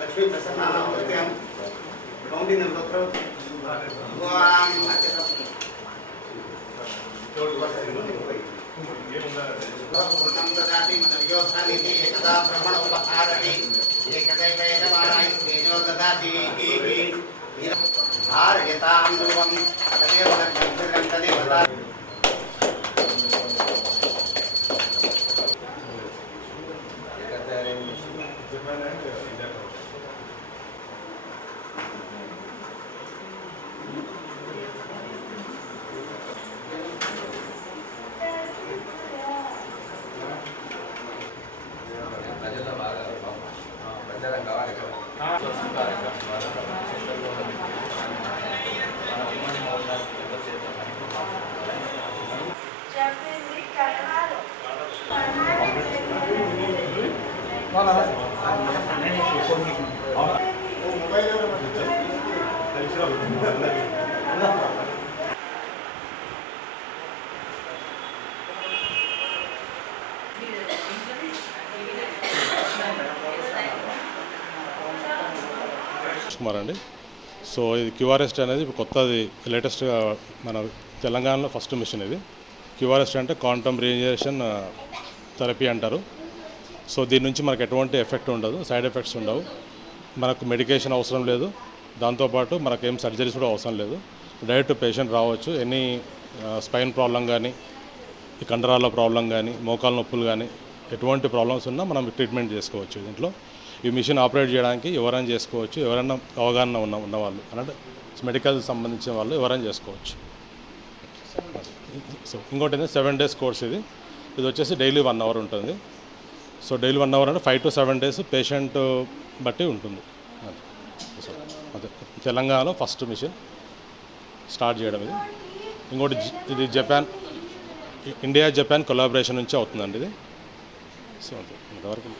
लक्ष्मी प्रसन्न కుమార్ అండి. సో ఇది క్యూఆర్ఎస్ట్ అనేది కొత్తది, లేటెస్ట్గా మన తెలంగాణలో ఫస్ట్ మిషన్ ఇది. క్యూఆర్ఎస్ట్ అంటే క్వాంటమ్ రీజనరేషన్ థెరపీ అంటారు. సో దీని నుంచి మనకు ఎటువంటి ఎఫెక్ట్ ఉండదు, సైడ్ ఎఫెక్ట్స్ ఉండవు, మనకు మెడికేషన్ అవసరం లేదు, దాంతోపాటు మనకేం సర్జరీస్ కూడా అవసరం లేదు. డైరెక్ట్ పేషెంట్ రావచ్చు. ఎనీ స్పైన్ ప్రాబ్లం కానీ, ఈ కండరాల ప్రాబ్లం కానీ, మోకాల నొప్పులు కానీ, ఎటువంటి ప్రాబ్లమ్స్ ఉన్నా మనం ట్రీట్మెంట్ చేసుకోవచ్చు. దీంట్లో ఈ మిషన్ ఆపరేట్ చేయడానికి ఎవరైనా చేసుకోవచ్చు, ఎవరైనా అవగాహన ఉన్నవాళ్ళు అన్నట్టు మెడికల్ సంబంధించిన వాళ్ళు ఎవరైనా చేసుకోవచ్చు. సో ఇంకోటి ఏంటంటే 7 days కోర్స్ ఇది వచ్చేసి డైలీ 1 hour ఉంటుంది. సో డైలీ 1 hour అంటే 5 to 7 days పేషెంట్ బట్టి ఉంటుంది. అదే తెలంగాణలో ఫస్ట్ మిషన్ స్టార్ట్ చేయడం ఇది. ఇంకోటి ఇది ఇండియా జపాన్ కొలాబరేషన్ నుంచి అవుతుందండి ఇది. సో అంతే ఇంతవరకు.